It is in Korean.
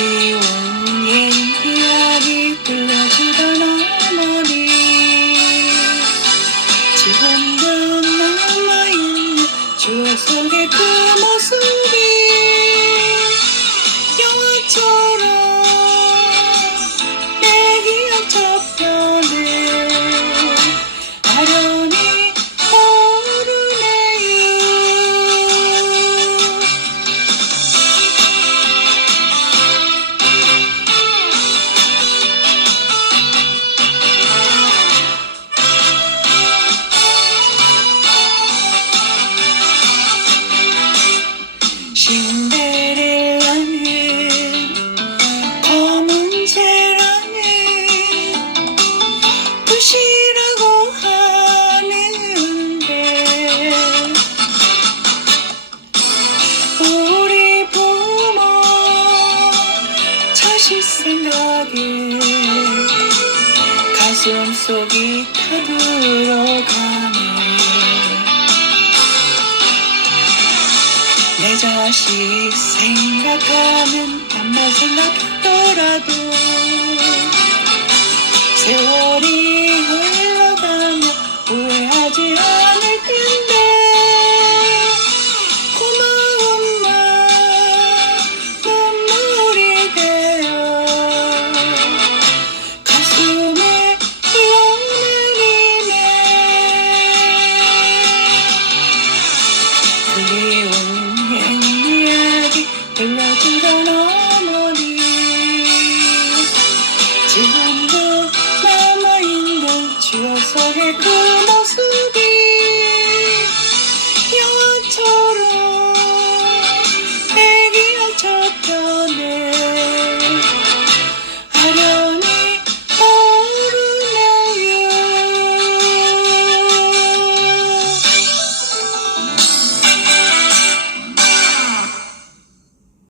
You. 신데렐라는 검은 사랑은 부시라고 하는데 우리 부모 자식 생각에 가슴 속이 타들어가 다시 생각하면 딴맛은 없더라도 করে তুই